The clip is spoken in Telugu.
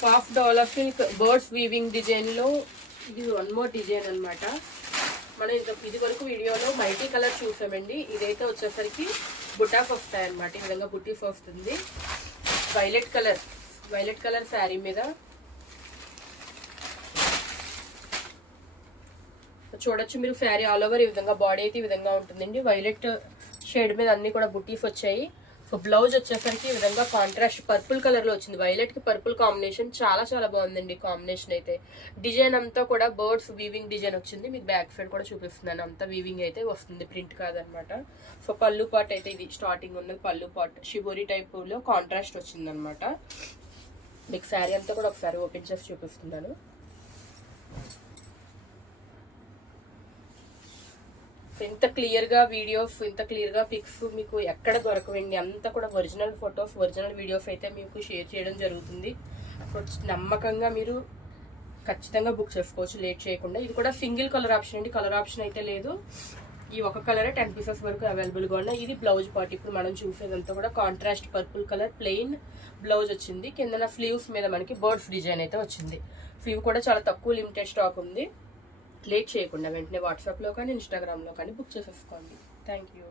సాఫ్ట్ డోలా సిల్క్ బర్డ్స్ వీవింగ్ డిజైన్లో ఇది వన్ మోర్ డిజైన్ అనమాట. మనం ఇది వరకు వీడియోలో మల్టీ కలర్ చూసామండి. ఇదైతే వచ్చేసరికి బుటాస్ వస్తాయన్నమాట. ఈ విధంగా బుటీస్ వస్తుంది. వైలెట్ కలర్ శారీ మీద చూడొచ్చు మీరు. శారీ ఆల్ ఓవర్ ఈ విధంగా బాడీ అయితే ఈ విధంగా ఉంటుందండి. వైలెట్ షేడ్ మీద అన్ని కూడా బుటీస్ వచ్చాయి. సో బ్లౌజ్ వచ్చేసరికి ఈ విధంగా కాంట్రాస్ట్ పర్పుల్ కలర్ లో వచ్చింది. వైలెట్ కి పర్పుల్ కాంబినేషన్ చాలా చాలా బాగుందండి కాంబినేషన్ అయితే. డిజైన్ అంతా కూడా బర్డ్స్ వీవింగ్ డిజైన్ వచ్చింది. మీకు బ్యాక్ సైడ్ కూడా చూపిస్తున్నాను. అంతా వీవింగ్ అయితే వస్తుంది, ప్రింట్ కాదనమాట. సో పళ్ళు పాట్ అయితే ఇది స్టార్టింగ్ ఉన్నది పళ్ళు పాట్ షిబోరి టైప్ లో కాంట్రాస్ట్ వచ్చింది అనమాట. మీకు శారీ అంతా కూడా ఒకసారి ఓపెన్ చేసి చూపిస్తున్నాను. ఇంత క్లియర్గా వీడియోస్, ఇంత క్లియర్గా పిక్స్ మీకు ఎక్కడ దొరకవండి. అంతా కూడా ఒరిజినల్ ఫొటోస్, ఒరిజినల్ వీడియోస్ అయితే మీకు షేర్ చేయడం జరుగుతుంది. నమ్మకంగా మీరు ఖచ్చితంగా బుక్ చేసుకోవచ్చు లేట్ చేయకుండా. ఇది కూడా సింగిల్ కలర్ ఆప్షన్ అండి, కలర్ ఆప్షన్ అయితే లేదు. ఈ ఒక కలరే 10 పీసెస్ వరకు అవైలబుల్గా ఉన్నాయి. ఇది బ్లౌజ్ పార్ట్. ఇప్పుడు మనం చూసేదంతా కూడా contrast purple colour plain blouse వచ్చింది. కింద స్లీవ్స్ మీద మనకి బర్డ్స్ డిజైన్ అయితే వచ్చింది. స్లీవ్ కూడా చాలా తక్కువ లిమిటెడ్ స్టాక్ ఉంది. లేట్ చేయకుండా వెంటనే వాట్సాప్లో కానీ ఇన్స్టాగ్రామ్లో కానీ బుక్ చేసేసుకోండి. Thank you.